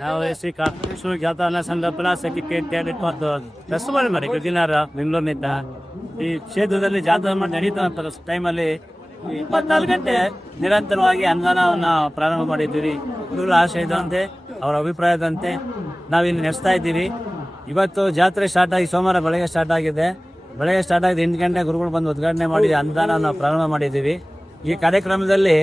ನಾವು ಶ್ರೀ ಕಾಳೇಶ್ವರ ಜಾತ್ರಾ ಅನ್ನ ಸಂದರ್ಭ ಸಖಿಕೆ ಮತ್ತು ಫೆಸ್ಟಿವಲ್ ಮಾಡಿ ಗದಿನಾರ ಬೆಂಗಳೂರಿನಿಂದ ಈ ಕ್ಷೇತ್ರದಲ್ಲಿ ಜಾತ್ರಾ ಮಾಡಿ ನಡೀತಾ ಟೈಮಲ್ಲಿ 24 ಗಂಟೆ ನಿರಂತರವಾಗಿ ಅನ್ನದಾನವನ್ನು ಪ್ರಾರಂಭ ಮಾಡಿದ್ದೀವಿ. ಗುರುಗಳ ಆಶಯದಂತೆ ಅವರ ಅಭಿಪ್ರಾಯದಂತೆ ನಾವಿನ್ನು ನಡೆಸ್ತಾ ಇದ್ದೀವಿ. ಇವತ್ತು ಜಾತ್ರೆ ಸ್ಟಾರ್ಟ್ ಆಗಿ ಸೋಮವಾರ ಬೆಳಗ್ಗೆ ಸ್ಟಾರ್ಟ್ ಆಗಿದೆ. 8 ಗಂಟೆ ಗುರುಗಳು ಬಂದು ಉದ್ಘಾಟನೆ ಮಾಡಿ ಅನ್ನದಾನವನ್ನು ಪ್ರಾರಂಭ ಮಾಡಿದ್ದೀವಿ. ಈ ಕಾರ್ಯಕ್ರಮದಲ್ಲಿ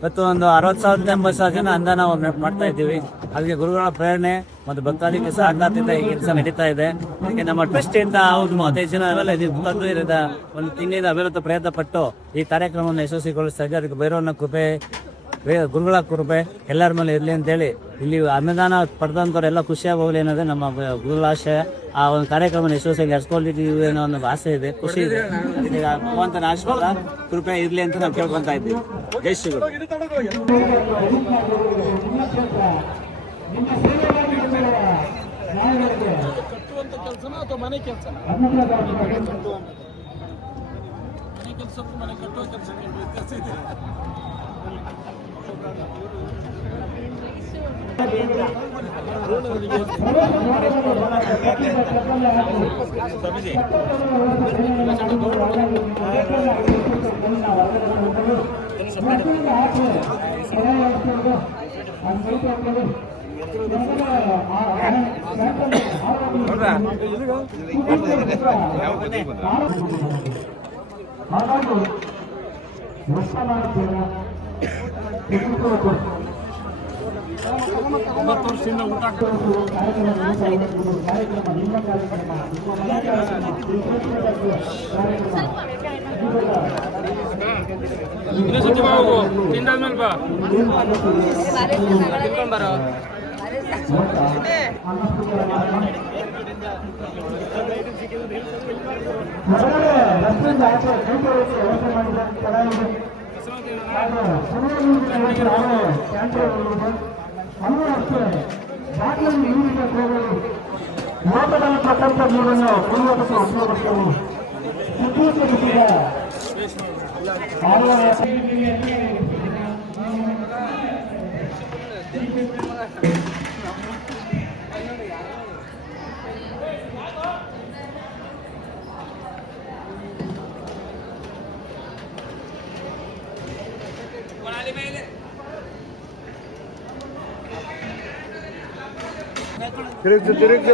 ಇವತ್ತು ಒಂದು 60,000-80,000 ಜನ ಅನ್ನದಾನ ಮಾಡ್ತಾ ಇದ್ದೀವಿ. ಅದಕ್ಕೆ ಗುರುಗಳ ಪ್ರೇರಣೆ ಮತ್ತು ಭಕ್ತಾದಿಗಳ ಸಹಕಾರದಿಂದ ಈ ಕೆಲಸ ನಡೀತಾ ಇದೆ. ಅದಕ್ಕೆ ನಮ್ಮ ಟ್ರಸ್ಟಿಯಿಂದ 15 ಜನ ಇರದ ಒಂದು ತಿಂಗಳಿಂದ ಅವಿರತ ಪ್ರಯತ್ನ ಪಟ್ಟು ಈ ಕಾರ್ಯಕ್ರಮವನ್ನು ಯಶಸ್ವಿಗೊಳಿಸ್ತಾ ಇದ್ದಾರೆ. ಅದಕ್ಕೆ ಭೈರವನ ಕೃಪೆ, ಗುರುಗಳ ಕೃಪೆ ಎಲ್ಲರ ಮೇಲೆ ಇರಲಿ ಅಂತೇಳಿ ಇಲ್ಲಿ ಅನ್ನದಾನ ಪಡೆದಂಥವ್ರು ಎಲ್ಲ ಖುಷಿಯಾಗಿ ಹೋಗಲಿ ಅನ್ನೋದೇ ನಮ್ಮ ಗುರುಗಳ ಆಶಯ. ಆ ಒಂದು ಕಾರ್ಯಕ್ರಮ ಯಶಸ್ವಿಯಾಗಿ ನಡೆಸ್ಕೊಂಡಿದ್ದೀವಿ ಅನ್ನೋ ಒಂದು ಆಸೆ ಇದೆ, ಖುಷಿ ಇದೆ. ಭಗವಂತನ ಆಶೀರ್ವಾದ ಕೃಪೆ ಇರಲಿ ಅಂತ ನಾವು ಕೇಳ್ಕೊತಾ ಇದ್ದೀವಿ. ಜೈ ಶ್ರೀ ಗುರು. ತಿರುಗ್ಸು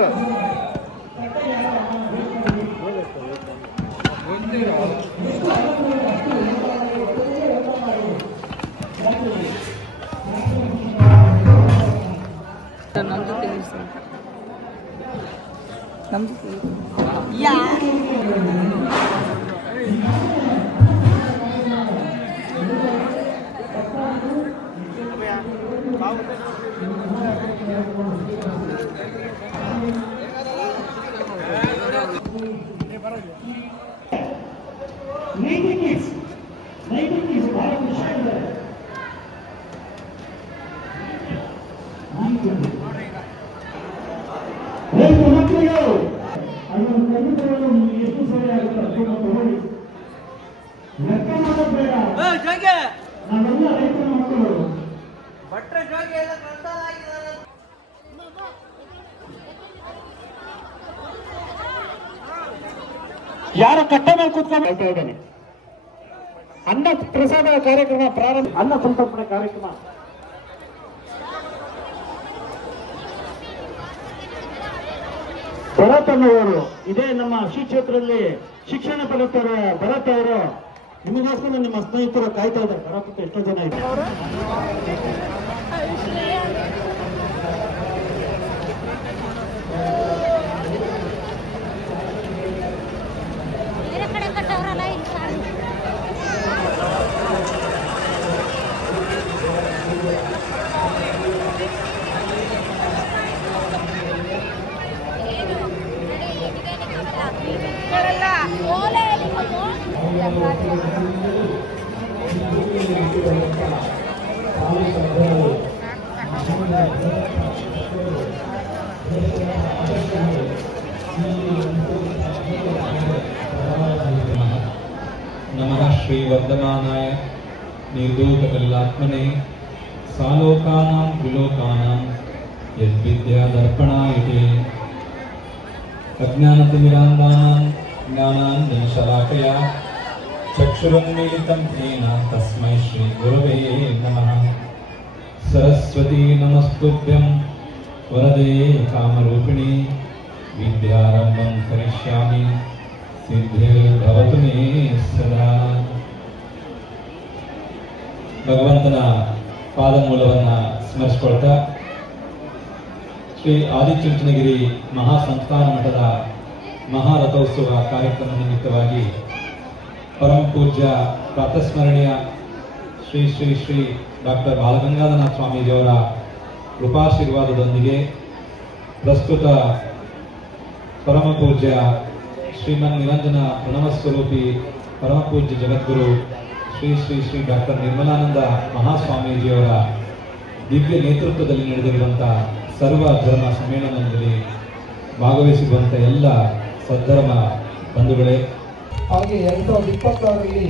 ಯಾರು ಕಟ್ಟೆ ಮೇಲೆ ಕೂತ್ಕೊಂಡು ಹೇಳ್ತಾ ಇದ್ದೇನೆ. ಅನ್ನ ಪ್ರಸಾದ ಕಾರ್ಯಕ್ರಮ ಪ್ರಾರಂಭ, ಅನ್ನ ಸಂತರ್ಪಣೆ ಕಾರ್ಯಕ್ರಮ ಭರತ್ ಅನ್ನೋರು ಇದೇ ನಮ್ಮ ಶ್ರೀ ಕ್ಷೇತ್ರದಲ್ಲಿ ಶಿಕ್ಷಣ ಪಡೆಯುತ್ತಾರೆ. ಭರತ್ ಅವರು ನಿಮಗೋಸ್ಕರ ನಿಮ್ಮ ಸ್ನೇಹಿತರು ಕಾಯ್ತಾ ಇದ್ದಾರೆ. ಬರಪುಟ್ಟ ಎಷ್ಟೋ ಜನ ಇದೆ. नमः श्री वर्धमानाय निर्दोषकल्लात्मने सालोकानां विलोकानां यद्विद्यादर्पणायते अज्ञानतिमिरान्धानां ज्ञानाञ्जनशलाकया चक्षुरुन्मीलितं येन तस्मै श्रीगुरवे नमः। सरस्वती नमस्तुभ्यं वरदे कामरूपिणी विद्यारम्भं करिष्यामि सिद्धिर्भवतु मे सदा। ಭಗವಂತನ ಪಾದಮೂಲವನ್ನು ಸ್ಮರಿಸಿಕೊಳ್ತಾ ಶ್ರೀ ಆದಿಚುಂಚನಗಿರಿ ಮಹಾಸಂಸ್ಥಾನ ಮಠದ ಮಹಾರಥೋತ್ಸವ ಕಾರ್ಯಕ್ರಮ ನಿಮಿತ್ತವಾಗಿ ಪರಮ ಪೂಜ್ಯ ಪ್ರಾತಸ್ಮರಣೀಯ ಶ್ರೀ ಶ್ರೀ ಶ್ರೀ ಡಾಕ್ಟರ್ ಬಾಲಗಂಗಾಧರನಾಥ ಸ್ವಾಮೀಜಿಯವರ ಕೃಪಾಶೀರ್ವಾದದೊಂದಿಗೆ ಪ್ರಸ್ತುತ ಪರಮ ಪೂಜ್ಯ ಶ್ರೀಮನ್ ನಿರಂಜನ ಪ್ರಣವಸ್ವರೂಪಿ ಪರಮ ಪೂಜ್ಯ ಜಗದ್ಗುರು ಶ್ರೀ ಶ್ರೀ ಶ್ರೀ ಡಾಕ್ಟರ್ ನಿರ್ಮಲಾನಂದ ಮಹಾಸ್ವಾಮೀಜಿಯವರ ದಿವ್ಯ ನೇತೃತ್ವದಲ್ಲಿ ನಡೆದಿರುವಂಥ ಸರ್ವ ಧರ್ಮ ಸಮ್ಮೇಳನದಲ್ಲಿ ಭಾಗವಹಿಸಿರುವಂಥ ಎಲ್ಲ ಸದ್ಧರ್ಮ ಬಂಧುಗಳೇ, ಹಾಗೆ 2026ರಲ್ಲಿ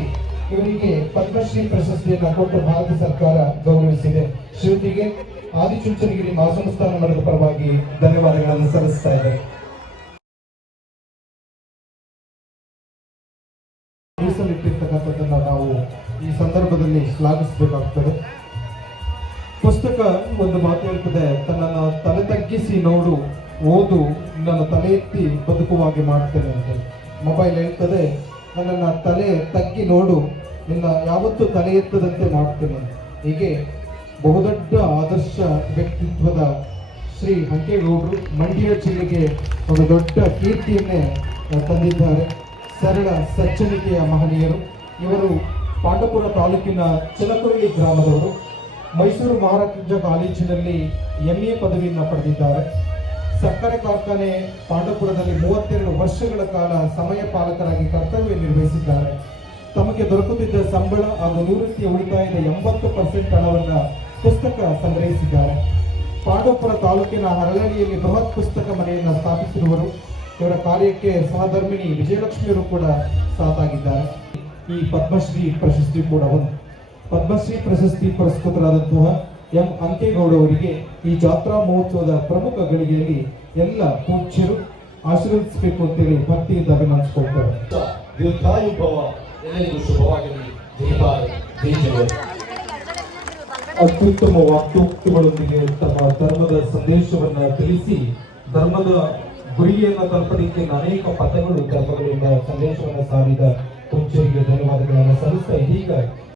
ಇವರಿಗೆ ಪದ್ಮಶ್ರೀ ಪ್ರಶಸ್ತಿಯನ್ನು ಕೊಟ್ಟು ಭಾರತ ಸರ್ಕಾರ ಗೌರವಿಸಿದೆ. ಶ್ರೀಯುತಿಗೆ ಆದಿಚುಂಚನಗಿರಿ ಮಹಾಸಂಸ್ಥಾನ ಮಠದ ಪರವಾಗಿ ಧನ್ಯವಾದಗಳನ್ನು ಸಲ್ಲಿಸ್ತಾ ಇದ್ದಾರೆ. ಮೀಸಲಿಟ್ಟಿರ್ತಕ್ಕಂಥದ್ದನ್ನು ನಾವು ಈ ಸಂದರ್ಭದಲ್ಲಿ ಶ್ಲಾಘಿಸಬೇಕಾಗ್ತದೆ. ಪುಸ್ತಕ ಒಂದು ಮಾತು ಹೇಳ್ತದೆ, ತನ್ನನ್ನು ತಲೆ ತಗ್ಗಿಸಿ ನೋಡು, ಓದು, ನನ್ನ ತಲೆ ಎತ್ತಿ ಬದುಕುವಾಗೆ ಮಾಡ್ತೇನೆ ಅಂತ. ಮೊಬೈಲ್ ಹೇಳ್ತದೆ, ನನ್ನನ್ನು ತಲೆ ತಗ್ಗಿ ನೋಡು, ನಿನ್ನ ಯಾವತ್ತೂ ತಲೆ ಎತ್ತದಂತೆ ಮಾಡ್ತೇನೆ. ಹೀಗೆ ಬಹುದೊಡ್ಡ ಆದರ್ಶ ವ್ಯಕ್ತಿತ್ವದ ಶ್ರೀ ಹಂಕೇಗೌಡರು ಮಂಡ್ಯ ಜಿಲ್ಲೆಗೆ ಒಂದು ದೊಡ್ಡ ಕೀರ್ತಿಯನ್ನೇ ತಂದಿದ್ದಾರೆ. ಸರಳ ಸಜ್ಜನಿಕೆಯ ಮಹನೀಯರು. ಇವರು ಪಾಂಡವಪುರ ತಾಲೂಕಿನ ಚಿಲಕುರಳಿ ಗ್ರಾಮದವರು. ಮೈಸೂರು ಮಹಾರಾಜ ಕಾಲೇಜಿನಲ್ಲಿ MA ಪದವಿಯನ್ನು ಪಡೆದಿದ್ದಾರೆ. ಸಕ್ಕರೆ ಕಾರ್ಖಾನೆ ಪಾಂಡವಪುರದಲ್ಲಿ 32 ವರ್ಷಗಳ ಕಾಲ ಸಮಯ ಪಾಲಕರಾಗಿ ಕರ್ತವ್ಯ ನಿರ್ವಹಿಸಿದ್ದಾರೆ. ತಮಗೆ ದೊರಕುತ್ತಿದ್ದ ಸಂಬಳ ಹಾಗೂ ನಿವೃತ್ತಿಯ ಉಳಿತಾಯದ 80% ಹಣವನ್ನು ಪುಸ್ತಕ ಸಂಗ್ರಹಿಸಿದ್ದಾರೆ. ಪಾಂಡವಪುರ ತಾಲೂಕಿನ ಹರಳಹಳ್ಳಿಯಲ್ಲಿ ಬೃಹತ್ ಪುಸ್ತಕ ಮನೆಯನ್ನು ಸ್ಥಾಪಿಸಿರುವರು. ಇವರ ಕಾರ್ಯಕ್ಕೆ ಸಹಧರ್ಮಿಣಿ ವಿಜಯಲಕ್ಷ್ಮಿಯವರು ಕೂಡ ಸಾಥಾಗಿದ್ದಾರೆ. ಈ ಪದ್ಮಶ್ರೀ ಪ್ರಶಸ್ತಿ ಕೂಡ ಒಂದು. ಪದ್ಮಶ್ರೀ ಪ್ರಶಸ್ತಿ ಪುರಸ್ಕೃತರಾದಂತಹ ಎಂ ಅಂಕೇಗೌಡ ಅವರಿಗೆ ಈ ಜಾತ್ರಾ ಮಹೋತ್ಸವದ ಪ್ರಮುಖ ಗಳಿಗೆಯಲ್ಲಿ ಎಲ್ಲ ಪೂಜ್ಯರು ಆಶೀರ್ವದಿಸಬೇಕು ಅಂತೇಳಿ ಭಕ್ತಿಯಿಂದ ಅಭಿನಂದಿಸಿಕೊಳ್ತಾರೆ. ದೀರ್ಘಾಯುಭವ ಎಲ್ಲರಿಗೂ ಶುಭವಾಗಲಿ. ಅತ್ಯುತ್ತಮ ವಾಕ್ಯೋಕ್ತಿಗಳೊಂದಿಗೆ ತಮ್ಮ ಧರ್ಮದ ಸಂದೇಶವನ್ನ ತಿಳಿಸಿ ಧರ್ಮದ ಗುರಿಯನ್ನು ತಲುಪಲಿಕ್ಕೆ ಅನೇಕ ಪದಗಳು ಧರ್ಮಗಳಿಂದ ಸಂದೇಶವನ್ನು ಸಾರಿದ ಪೂಜ್ಯರಿಗೆ ಧನ್ಯವಾದಗಳನ್ನು ಸಲ್ಲಿಸ್ತಾ ಇದೀಗ